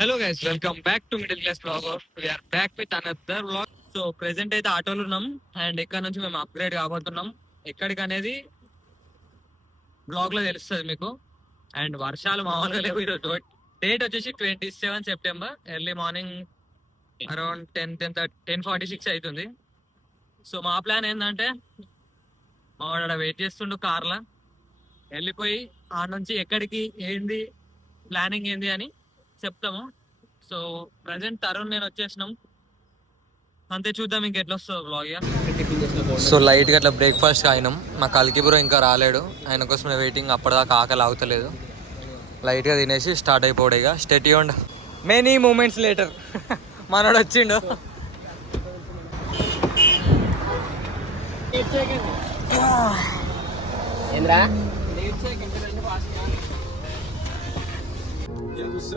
Hello guys, welcome back to middle class blogger. We are back with another blog. So present అయితే ఆటోలో ఉన్నాం and ఇక్కడ నుంచి మేము అప్గ్రేడ్ కాబోతున్నాం. ఎక్కడికి అనేది బ్లాగ్ లో తెలుస్తుంది మీకు. అండ్ వర్షాలు మామూలుగా లేవు. ఈరోజు డేట్ వచ్చేసి 27 సెప్టెంబర్. ఎర్లీ మార్నింగ్ అరౌండ్ 10:46 అవుతుంది. సో మా ప్లాన్ ఏంటంటే మా వాడు వెయిట్ చేస్తుండు కార్లో. వెళ్ళిపోయి ఆ నుంచి ఎక్కడికి ఏంది ప్లానింగ్ ఏంది అని చెప్తాము. సో ప్రజెంట్ తరుణ్ నేను వచ్చేసినాం అంతే. చూద్దాం ఇంకెట్లా వస్తుందో బ్లాగ్. సో లైట్గా అట్లా బ్రేక్ఫాస్ట్ అయినాం. మా కలికి బ్రో ఇంకా రాలేడు, ఆయన కోసం వెయిటింగ్. అప్పటిదాకా ఆకలి ఆగుతలేదు. లైట్గా తినేసి స్టార్ట్ అయిపోయాడు. ఇక stay tuned. Many moments later మనోడు వచ్చిండు.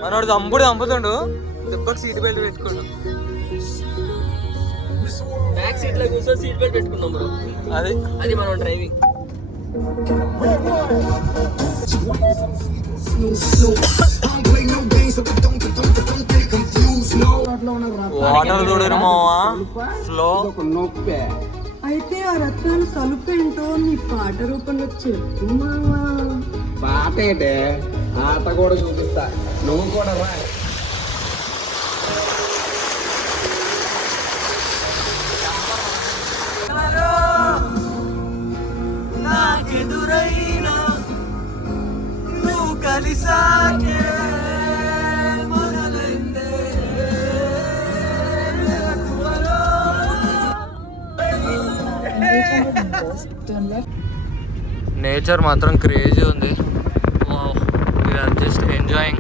మనోడు చంపుతుండు. దెబ్బకి సీట్ బెల్ట్ పెట్టుకుండు. బ్యాక్ సీట్ లో కూర్చొని సీట్ బెల్ట్ పెట్టుకున్నాం బ్రో. అది మనం డ్రైవింగ్. వాటర్ చూడరు మావా ఫ్లో. అయితే ఆ రత్నాలు సలుపేంటో నీ పాట రూపంలో చెప్పు మావా. పాట ఏంటే ఆట కూడా చూపిస్తా, నువ్వు కూడా రా. నాకెదురైనా నువ్వు కలిసాకే నేచర్ మాత్రం క్రేజీ ఉంది. Just enjoying.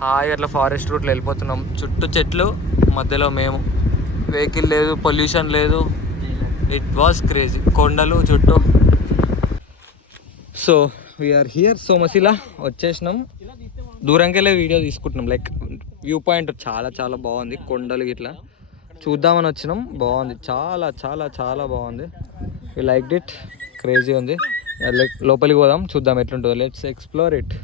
హాయ్ అట్లా ఫారెస్ట్ రూట్లో వెళ్ళిపోతున్నాం. చుట్టూ చెట్లు, మధ్యలో మేము. వెహికల్ లేదు, పొల్యూషన్ లేదు. It was crazy. కొండలు చుట్టూ. సో వీఆర్ హియర్ సోమశిల వచ్చేసినాం. దూరంకి వెళ్ళే వీడియో తీసుకుంటున్నాం. లైక్ వ్యూ పాయింట్ చాలా చాలా బాగుంది. కొండలు ఇట్లా చూద్దామని వచ్చినాం. బాగుంది, చాలా చాలా చాలా బాగుంది. We like it. క్రేజీ ఉంది. లైక్ లోపలికి పోదాం, చూద్దాం ఎట్లుంటుందో. Let's explore it.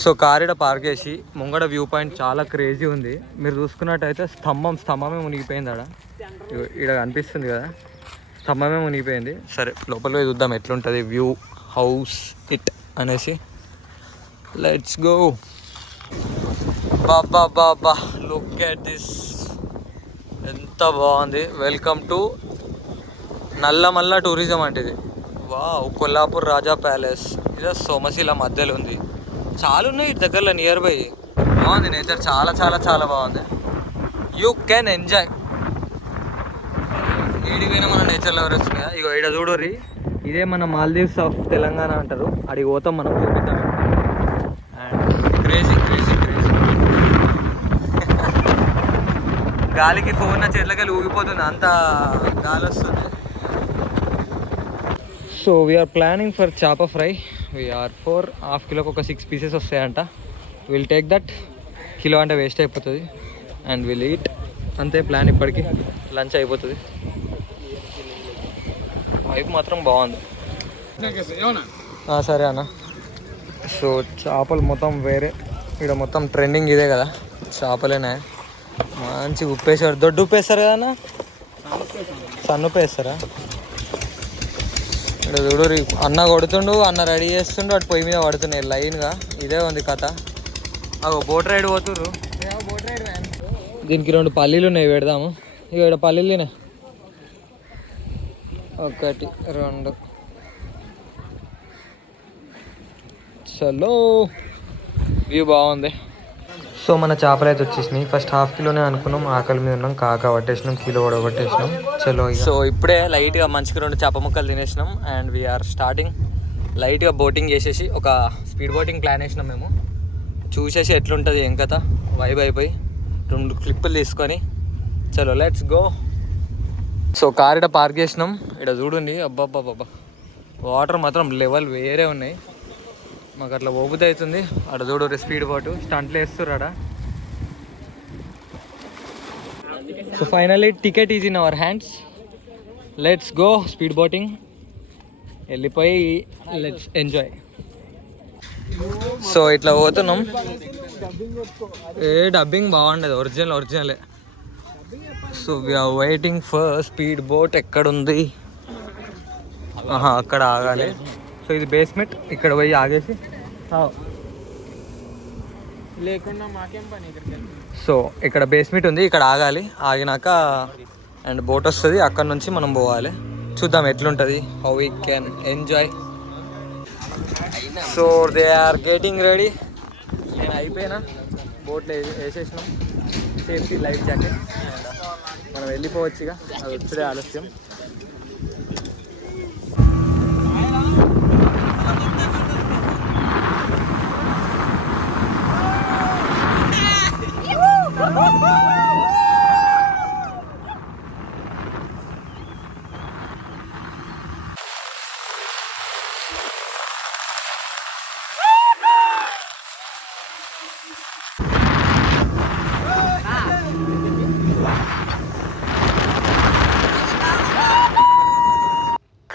సో కారిడ పార్క్ చేసి ముంగడ వ్యూ పాయింట్ చాలా క్రేజీ ఉంది. మీరు చూసుకున్నట్టయితే స్తంభమే మునిగిపోయింది. ఆడ ఇక్కడ కనిపిస్తుంది కదా, స్తంభమే మునిగిపోయింది. సరే లోపలికి పోయి చూద్దాం ఎట్లుంటుంది వ్యూ, హౌస్ ఇట్ అనేసి. Let's go. Baba Baba look at this, ఎంత బాగుంది. వెల్కమ్ టు నల్లమల్ల టూరిజం అంటే ఇది. వావ్, కొల్లాపూర్ రాజా ప్యాలెస్. ఇది సోమశిల మధ్యలో ఉంది. చాలా ఉన్నాయి ఇటు దగ్గరలో నియర్ బై. బాగుంది నేచర్, చాలా చాలా చాలా బాగుంది. You can enjoy. ఏడిపోయినా మన నేచర్లో ఎవరు వచ్చినాయా. ఇగో ఇక్కడ చూడరి, ఇదే మన మాల్దీవ్స్ ఆఫ్ తెలంగాణ అంటారు. అడిగి పోతాం మనం, చూపిద్దాం. And crazy crazy crazy. గాలికి ఫోన్ నా చేతులకి ఊగిపోతుంది, అంత గాలి వస్తుంది. సో వీఆర్ ప్లానింగ్ ఫర్ చేప ఫ్రై. వీఆర్ 4.5 కిలోకి ఒక 6 పీసెస్ వస్తాయంట. Will take that. కిలో అంటే వేస్ట్ అయిపోతుంది. And will eat. అంతే ప్లాన్. ఇప్పటికి లంచ్ అయిపోతుంది. వైపు మాత్రం బాగుంది. సరే అన్న. సో చేపలు మొత్తం వేరే. ఇక్కడ మొత్తం ట్రెండింగ్ ఇదే కదా, చేపలేనా. మంచి ఉప్పు వేసాడు. దొడ్డు ఉప్పు వేస్తారు కదా అన్న, సన్న ఉప్పు వేస్తారా. ఇక్కడ చూడు, అన్న కొడుతుండు, అన్న రెడీ చేస్తుండు, అటు పొయ్యి మీద పడుతున్నాయి లైన్గా. ఇదే ఉంది కథ. అగో బోట్ రైడ్ పోతుర్రు. దీనికి 2 పల్లీలు ఉన్నాయి, పెడదాము. ఇక ఇక్కడ పల్లీలునే 1 2. చలో, వ్యూ బాగుంది. సో మన చేపలు అయితే వచ్చేసినాయి. ఫస్ట్ 1/2 కిలోనే అనుకున్నాం. ఆకలి మీద ఉన్నాం, కాకా పట్టేసినాం, కిలో కూడా పట్టేసినాం. చలో. సో ఇప్పుడే లైట్గా మంచిగా 2 చేప ముక్కలు తినేసినాం. And we're starting. లైట్గా బోటింగ్ చేసేసి ఒక స్పీడ్ బోటింగ్ ప్లాన్ వేసినాం మేము. చూసేసి ఎట్లుంటుంది ఏం కథ, వైబ్ అయిపోయి 2 క్లిప్పులు తీసుకొని చలో లెట్స్ గో. సో కార్ ఇక్కడ పార్క్ చేసినాం. ఇక్కడ చూడండి, అబ్బాబ్బాబ్బా వాటర్ మాత్రం లెవెల్ వేరే ఉన్నాయి. మాకు అట్లా ఓపుత అవుతుంది. అక్కడ చూడు స్పీడ్ బోటు స్టంట్లు వేస్తుర్రాడా. So finally ticket is in our hands. Let's go speed boating. వెళ్ళిపోయి లెట్స్ ఎంజాయ్. సో ఇట్లా పోతున్నాం. ఏ డబ్బింగ్ బాగుండదు, ఒరిజినలే. So we're waiting for speed boat. ఎక్కడుంది? అక్కడ ఆగాలి. సో ఇది బేస్మెంట్, ఇక్కడ పోయి ఆగేసి లేకుండా మాకేం పని ఇక్కడికి. సో ఇక్కడ బేస్మెంట్ ఉంది, ఇక్కడ ఆగాలి. ఆగినాక అండ్ బోట్ వస్తుంది, అక్కడ నుంచి మనం పోవాలి. చూద్దాం ఎట్లుంటుంది, how we can enjoy. So they are getting ready. నేను అయిపోయినా, బోట్లో వేసేసినాం సేఫ్టీ లైఫ్ జాకెట్. మనం వెళ్ళిపోవచ్చు ఇక, అది వచ్చే ఆలస్యం.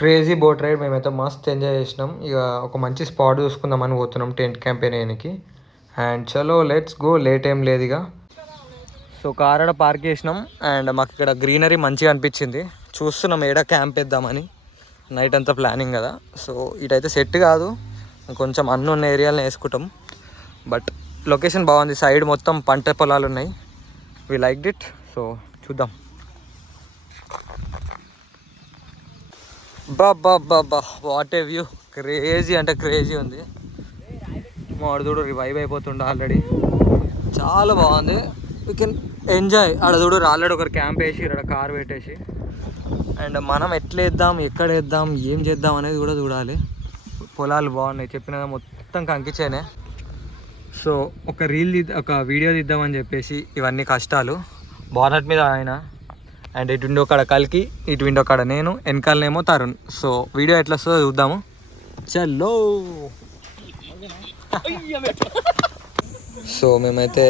Crazy boat ride. మేమైతే మస్త్ ఎంజాయ్ చేసినాం. ఇక ఒక మంచి స్పాట్ చూసుకుందామని పోతున్నాం టెంట్ క్యాంపెయిన్ వేయడానికి. అండ్ చలో లెట్స్ గో, లేట్ ఏం లేదు ఇక. సో కార్ ఆడ పార్క్ చేసినాం అండ్ మాకు ఇక్కడ గ్రీనరీ మంచిగా అనిపించింది. చూస్తున్నాం ఏడా క్యాంప్ వేద్దామని. నైట్ అంతా ప్లానింగ్ కదా. సో ఇటైతే సెట్ కాదు, కొంచెం అన్నున్న ఏరియాలను వేసుకుంటాం. బట్ లొకేషన్ బాగుంది, సైడ్ మొత్తం పంట పొలాలు ఉన్నాయి. వి లైక్ ఇట్. సో చూద్దాం. బాబా వాట్ ఏ వ్యూ, క్రేజీ అంటే క్రేజీ ఉంది. మాడుదూడు రివైవ్ అయిపోతుండే ఆల్రెడీ, చాలా బాగుంది. We can enjoy. ఆడదూడు ఆల్రెడీ ఒకరు క్యాంప్ వేసి ఇక్కడ కార్ పెట్టేసి. అండ్ మనం ఎట్లా వేద్దాం, ఎక్కడ వేద్దాం, ఏం చేద్దాం అనేది కూడా చూడాలి. పొలాలు బాగున్నాయి, చెప్పిన మొత్తం కంకిచేనే. సో ఒక వీడియో తీద్దామని చెప్పేసి ఇవన్నీ కష్టాలు. బానట్ మీద ఆయన అండ్ ఇటు విండో కాడ కల్కి, ఇటు విండో కాడ నేను, వెనకాలనేమో తరుణ్. సో వీడియో ఎట్లా వస్తుందో చూద్దాము. చలో. సో మేమైతే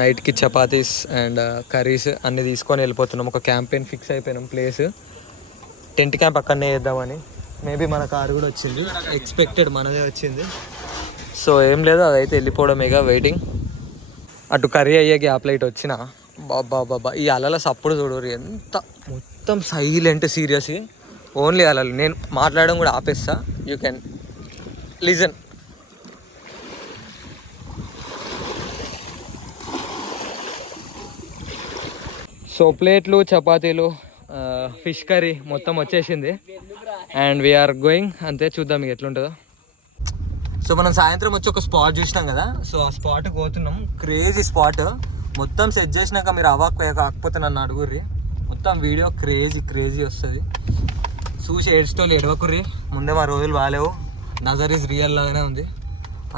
నైట్కి చపాతీస్ అండ్ కర్రీస్ అన్నీ తీసుకొని వెళ్ళిపోతున్నాం. ఒక క్యాంపెయిన్ ఫిక్స్ అయిపోయినాం ప్లేస్. టెంట్ క్యాంప్ అక్కడనే వేద్దామని. మేబీ మన కారు కూడా వచ్చింది, ఎక్స్పెక్టెడ్ మనదే వచ్చింది. సో ఏం లేదు, అదైతే వెళ్ళిపోవడమేగా వెయిటింగ్. అటు కర్రీ అయ్యే గ్యాప్ లైట్ వచ్చిన బాబా ఈ అలల సప్పుడు చూడరు, ఎంత మొత్తం సైలెంట్ సీరియస్. ఓన్లీ అలలు. నేను మాట్లాడడం కూడా ఆపేస్తా, యూ కెన్ లిజన్. సో ప్లేట్లు, చపాతీలు, ఫిష్ కర్రీ మొత్తం వచ్చేసింది. And we are going. అంతే, చూద్దాం మీకు ఎట్లుంటుందో. సో మనం సాయంత్రం వచ్చి ఒక స్పాట్ చూసినాం కదా. సో ఆ స్పాట్కి పోతున్నాం. Crazy spot. మొత్తం సెట్ చేసినాక మీరు అవాక్ కాకపోతే నన్ను అడుగుర్రి. మొత్తం వీడియో క్రేజీ వస్తుంది. చూసి ఏడ్స్టోళ్ళు ఎడవకుర్రి. ముందే మా రోజులు బాగాలేవు. నజర్ ఈజ్ రియల్ లాగానే ఉంది.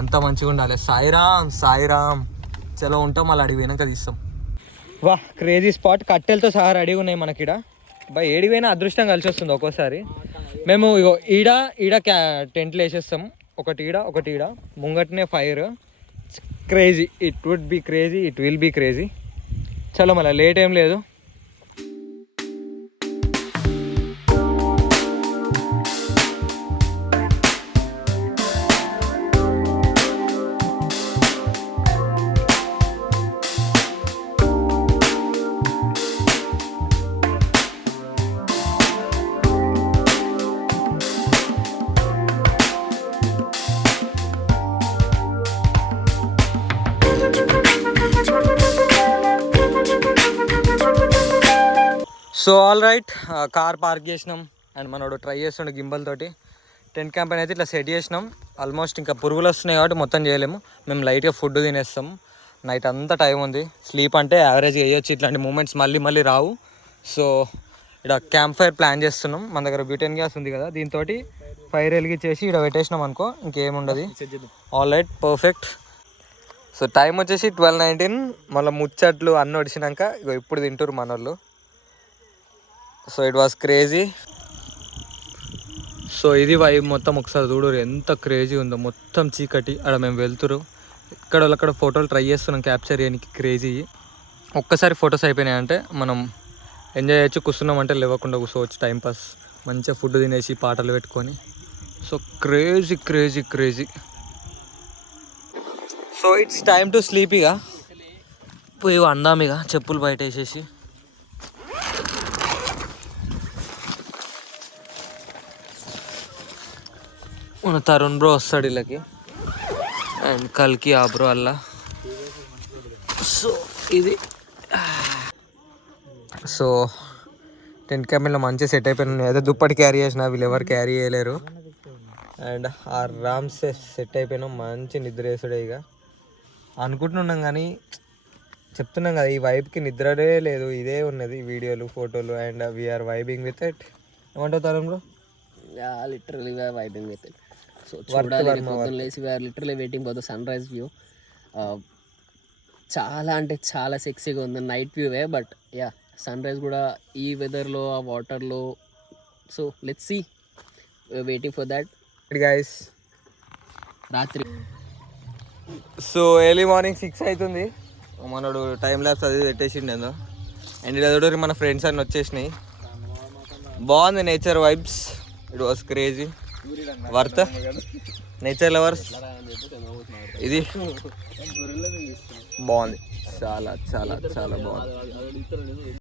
అంతా మంచిగా ఉండాలి. సాయిరామ్. చలో ఉంటాం, మళ్ళీ అడిగి పోయినాక తీస్తాం. వా క్రేజీ స్పాట్. కట్టెలతో సహా రెడీగా ఉన్నాయి మనకిడ. ఏడిపోయినా అదృష్టం కలిసి వస్తుంది ఒక్కోసారి. మేము ఇగో ఈడ టెంట్లు వేసేస్తాం. ఒకటి ఈడ ముంగట్నే fire. Crazy. It would be crazy, it will be crazy. చలో మళ్ళీ లేట్ ఏం లేదు. So all right, car park చేసినాం అండ్ మనోడు ట్రై చేస్తుండే గింబల్ తోటి. టెంట్ క్యాంపెయిన్ అయితే ఇట్లా సెట్ చేసినాం. ఆల్మోస్ట్ ఇంకా పురుగులు వస్తున్నాయి కాబట్టి మొత్తం చేయలేము. మేము లైట్గా ఫుడ్ తినేస్తాం. నైట్ అంతా టైం ఉంది. స్లీప్ అంటే యావరేజ్గా వేయొచ్చు. ఇట్లాంటి మూమెంట్స్ మళ్ళీ రావు. సో ఇక్కడ క్యాంప్ ఫైర్ ప్లాన్ చేస్తున్నాం. మన దగ్గర బ్యూటెన్ గ్యాస్ ఉంది కదా, దీంతో ఫైర్ వెలిగించేసి ఇక్కడ పెట్టేసినాం అనుకో, ఇంకేముండదు. All right, perfect. So time వచ్చేసి 12:19. మళ్ళీ ముచ్చట్లు అన్నీ వడిచినాక ఇగో ఇప్పుడు తింటారు మనోళ్ళు. So it was crazy. So ఇది వైబ్ మొత్తం. ఒకసారి చూడరు ఎంత క్రేజీ ఉందో. మొత్తం చీకటి, అక్కడ మేము వెళ్తురు. ఇక్కడ ఫోటోలు ట్రై చేస్తున్నాం క్యాప్చర్ చేయడానికి. క్రేజీ. ఒక్కసారి ఫొటోస్ అయిపోయినాయి అంటే మనం ఎంజాయ్ చేయొచ్చు. కూర్చున్నామంటే లేవకుండా కూర్చోవచ్చు, టైంపాస్. మంచిగా ఫుడ్ తినేసి పాటలు పెట్టుకొని. So crazy. So it's time to sleep. ఇక పోయి వందాం ఇక చెప్పులు బయట వేసేసి. మన తరుణ్ బ్రో వస్తాడు వీళ్ళకి అండ్ కల్కి ఆ బ్రో అలా. సో ఇది సో టెంట్ క్యాబిన్లో మంచిగా సెట్ అయిపోయినా. ఏదో దుప్పటి క్యారీ చేసిన వీళ్ళు ఎవరు క్యారీ చేయలేరు. అండ్ ఆ రామ్స్ సెట్ అయిపోయినాం. మంచి నిద్ర వేసుడే. ఇక అనుకుంటున్నాం కానీ చెప్తున్నాం కదా ఈ వైబ్కి నిద్రనే లేదు. ఇదే ఉన్నది వీడియోలు ఫోటోలు and we're vibing with it. ఏమంటావు Tarun bro? Literally we're vibing with it. So చూడాలి పొద్దున్న లేచి we're literally waiting for the sunrise view. చాలా అంటే చాలా సెక్సీగా ఉంది నైట్ వ్యూవే. బట్ యా సన్ రైజ్ కూడా ఈ వెదర్లో ఆ వాటర్లో. So let's see, waiting for that guys. రాత్రి సో ఎర్లీ మార్నింగ్ 6 అవుతుంది. మనోడు టైం ల్యాబ్స్ అది పెట్టేసిండు ఏదో. అండ్ ఇది మన ఫ్రెండ్స్ అన్నీ వచ్చేసినాయి. బాగుంది nature vibes. It was crazy worth. Nature lovers ఇది బాగుంది. చాలా చాలా చాలా బాగుంది.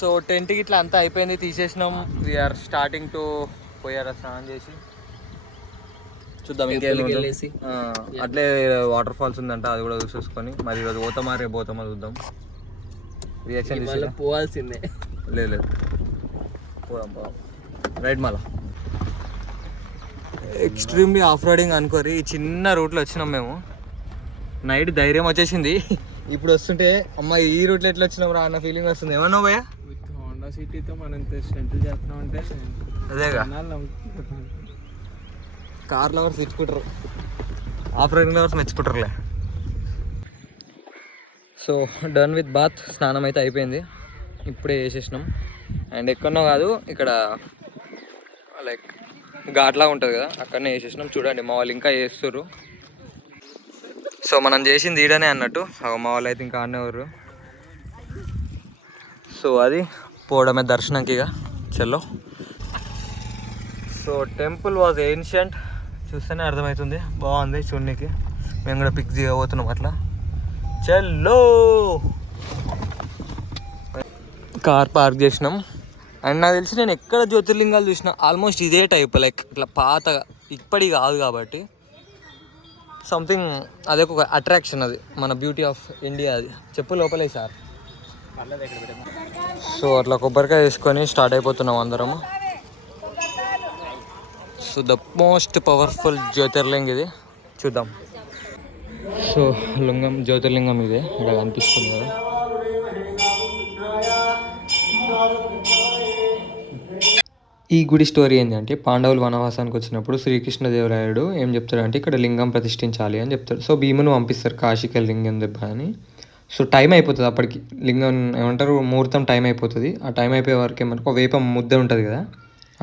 సో టెంట్కి ఇట్లా అంతా అయిపోయింది, తీసేసినాం. వీఆర్ స్టార్టింగ్ టు పోయారా స్నానం చేసి చూద్దాం ఇంకేసి అట్లే వాటర్ ఫాల్స్ ఉందంట, అది కూడా చూసుకొని మరి ఈరోజు పోతామా రేపు పోతామా చూద్దాం. రియాక్షన్ పోవాల్సిందే. లేదు పోదాం పోదాం రైట్. మళ్ళా ఎక్స్ట్రీమ్లీ ఆఫ్ రోడింగ్ అనుకోరి ఈ చిన్న రూట్లో వచ్చినాం మేము. నైట్ ధైర్యం వచ్చేసింది. ఇప్పుడు వస్తుంటే అమ్మ ఈ రూట్లో ఎట్లా వచ్చినాం రా అన్న ఫీలింగ్ వస్తుంది. ఏమన్నా భయ్యా హోండా సిటీతో మనం స్టెంట్ చేస్తున్నాం అంటే అదేగా. కార్ లవర్స్ మెచ్చుకుంటారు, ఆఫ్ రోడింగ్ లవర్స్ మెచ్చుకుంటారులే. So done with bath. స్నానం అయితే అయిపోయింది, ఇప్పుడే చేసేసినాం. అండ్ ఎక్కడనో కాదు, ఇక్కడ లైక్ ఘాట్లా ఉంటుంది కదా, అక్కడనే వేసేసినాం. చూడండి మా వాళ్ళు ఇంకా చేస్తుర్రు. సో మనం చేసింది ఈడనే అన్నట్టు, మా వాళ్ళు అయితే ఇంకా ఆడనేవారు. సో అది పోవడమే దర్శనంకి ఇక చలో. సో టెంపుల్ వాజ్ ఏన్షియంట్, చూస్తేనే అర్థమవుతుంది. బాగుంది చూడడానికి. మేము కూడా పిక్ చేయబోతున్నాం అట్లా. చలో కార్ పార్క్ చేసినాం. అండ్ నాకు తెలిసి నేను ఎక్కడ జ్యోతిర్లింగాలు చూసినా ఆల్మోస్ట్ ఇదే టైప్, లైక్ ఇట్లా పాతగా, ఇప్పటి కాదు కాబట్టి సంథింగ్ అదే ఒక అట్రాక్షన్. అది మన బ్యూటీ ఆఫ్ ఇండియా. అది చెప్పు లోపలే సార్. సో అట్లా కొబ్బరికాయ వేసుకొని స్టార్ట్ అయిపోతున్నాం అందరము. సో ద మోస్ట్ పవర్ఫుల్ జ్యోతిర్లింగం ఇది, చూద్దాం. సో లింగం జ్యోతిర్లింగం ఇదే, ఇక్కడ కనిపిస్తుంది కదా. ఈ గుడి స్టోరీ ఏంటంటే, పాండవులు వనవాసానికి వచ్చినప్పుడు శ్రీకృష్ణదేవరాయుడు ఏం చెప్తాడంటే ఇక్కడ లింగం ప్రతిష్ఠించాలి అని చెప్తాడు. సో భీమును పంపిస్తారు కాశీకి లింగం దెబ్బ అని. సో టైం అయిపోతుంది అప్పటికి, లింగం ఏమంటారు ముహూర్తం టైం అయిపోతుంది. ఆ టైం అయిపోయే వరకు ఏమంటారు, ఒక వేప ముద్ద ఉంటుంది కదా,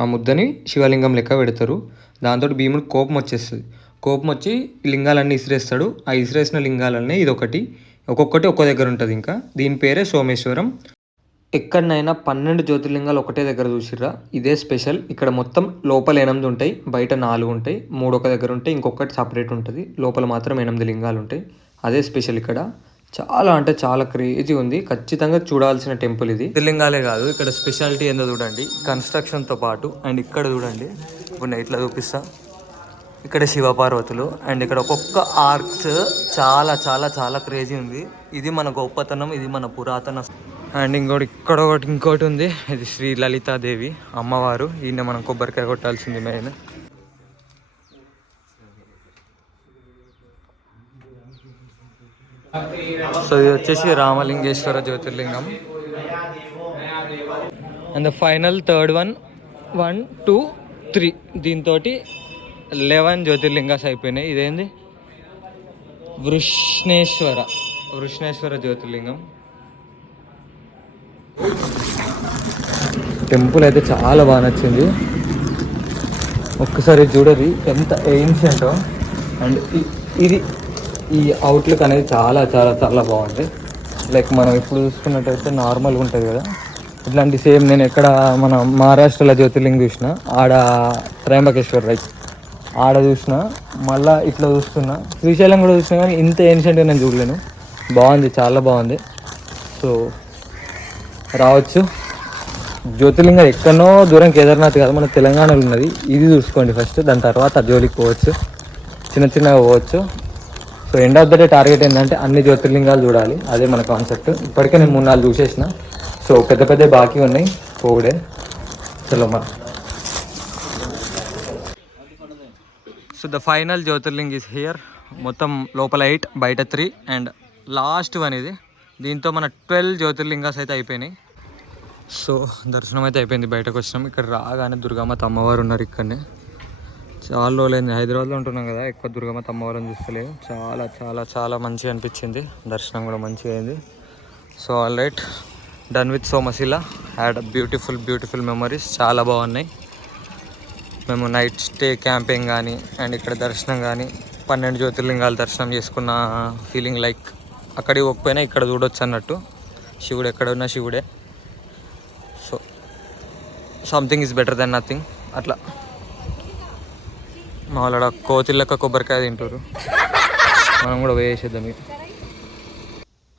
ఆ ముద్దని శివలింగం లెక్క పెడతారు. దాంతో భీముడు కోపం వచ్చేస్తుంది. కోపం వచ్చి లింగాలన్నీ ఇసిరేస్తాడు. ఆ ఇసిరేసిన లింగాలన్నీ ఇదొకటి, ఒక్కొక్కటి ఒక్కో దగ్గర ఉంటుంది. ఇంకా దీని పేరే సోమేశ్వరం. ఎక్కడనైనా 12 జ్యోతిర్లింగాలు ఒకటే దగ్గర చూసిర్రా, ఇదే స్పెషల్. ఇక్కడ మొత్తం లోపల 8 ఉంటాయి, బయట 4 ఉంటాయి. 3 ఒక దగ్గర ఉంటాయి, ఇంకొకటి సపరేట్ ఉంటుంది. లోపల మాత్రం 8 లింగాలు ఉంటాయి. అదే స్పెషల్ ఇక్కడ. చాలా అంటే చాలా క్రేజీ ఉంది. ఖచ్చితంగా చూడాల్సిన టెంపుల్ ఇది. జ్యోతిర్లింగాలే కాదు, ఇక్కడ స్పెషాలిటీ ఏందో చూడండి. కన్స్ట్రక్షన్తో పాటు అండ్ ఇక్కడ చూడండి, ఇప్పుడు నేను ఇట్లా చూపిస్తా. ఇక్కడ శివపార్వతులు అండ్ ఇక్కడ ఒక్కొక్క ఆర్క్స్ చాలా చాలా చాలా క్రేజీ ఉంది. ఇది మన గొప్పతనం, ఇది మన పురాతన. అండ్ ఇంకోటి ఉంది, ఇది శ్రీ లలితాదేవి అమ్మవారు. ఈయన మనం కొబ్బరికాయ కొట్టాల్సింది మెయిన్. సో ఇది వచ్చేసి రామలింగేశ్వర జ్యోతిర్లింగం. And the final third one 1 2 3 దీంతో 11 జ్యోతిర్లింగాస్ అయిపోయినాయి. ఇదేంది వృష్ణేశ్వర జ్యోతిర్లింగం. టెంపుల్ అయితే చాలా బాగా నచ్చింది. ఒక్కసారి చూడరి ఎంత ఏన్షియంటో. అండ్ ఇది ఈ అవుట్లుక్ అనేది చాలా చాలా చాలా బాగుంది. లైక్ మనం ఇప్పుడు చూసుకున్నట్టయితే నార్మల్గా ఉంటుంది కదా, ఇట్లాంటి సేమ్ నేను ఎక్కడ మన మహారాష్ట్రలో జ్యోతిర్లింగం చూసిన, ఆడ త్రయంబకేశ్వర్ రైట్ ఆడ చూసిన, మళ్ళీ ఇట్లా చూస్తున్నా. శ్రీశైలం కూడా చూసినా కానీ ఇంత ఏన్షియంట్గా నేను చూడలేను. బాగుంది, చాలా బాగుంది. సో రావచ్చు. జ్యోతిర్లింగం ఎక్కడనో దూరం కేదార్నాథ్ కాదు, మన తెలంగాణలో ఉన్నది. ఇది చూసుకోండి ఫస్ట్, దాని తర్వాత జోలికి పోవచ్చు, చిన్నగా పోవచ్చు. So end of the day target ఏంటంటే అన్ని జ్యోతిర్లింగాలు చూడాలి, అదే మన కాన్సెప్ట్. ఇప్పటికే నేను 3-4 చూసేసిన. సో పెద్ద బాకీ ఉన్నాయి పోవుడే. చలో మా. So the final Jyotirling is here. మొత్తం లోపల 8, బయట 3 అండ్ లాస్ట్ వన్ ఇది. దీంతో మన 12 జ్యోతిర్లింగాస్ అయితే అయిపోయినాయి. సో దర్శనం అయితే అయిపోయింది, బయటకు వచ్చినాం. ఇక్కడ రాగానే దుర్గామాత అమ్మవారు ఉన్నారు ఇక్కడనే. చాలా రోజులైంది, హైదరాబాద్లో ఉంటున్నాం కదా, ఎక్కువ దుర్గామాత అమ్మవారిని చూస్తలేదు. చాలా చాలా చాలా మంచిగా అనిపించింది, దర్శనం కూడా మంచిగా అయింది. So all right, done with Somasila. Had beautiful memories, చాలా బాగున్నాయి. మేము నైట్ స్టే క్యాంపింగ్ కానీ అండ్ ఇక్కడ దర్శనం కానీ 12 జ్యోతిర్లింగాలు దర్శనం చేసుకున్న ఫీలింగ్. లైక్ అక్కడికి పోకపోయినా ఇక్కడ చూడొచ్చు అన్నట్టు. శివుడు ఎక్కడ ఉన్నా శివుడే. So something is better than nothing. అట్లా మా వాళ్ళ కోతిల్లక కొబ్బరికాయ తింటారు, మనం కూడా వేసేద్దాం.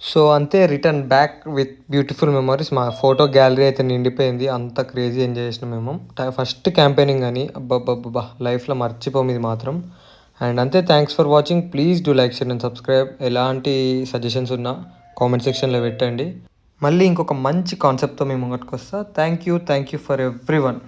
సో అంతే, return back with beautiful memories. మా ఫోటో గ్యాలరీ అయితే నిండిపోయింది, అంత క్రేజీ ఎంజాయ్ చేసినాం మేము. ఫస్ట్ క్యాంపెయినింగ్ అని అబ్బబ్బబ్బా, లైఫ్లో మర్చిపోము ఇది మాత్రం. అండ్ అంతే, thanks for watching. Please do like, share and subscribe. ఎలాంటి సజెషన్స్ ఉన్నా కామెంట్ సెక్షన్లో పెట్టండి. మళ్ళీ ఇంకొక మంచి కాన్సెప్ట్తో మేము ముంగట్టుకు వస్తా. Thank you for every one.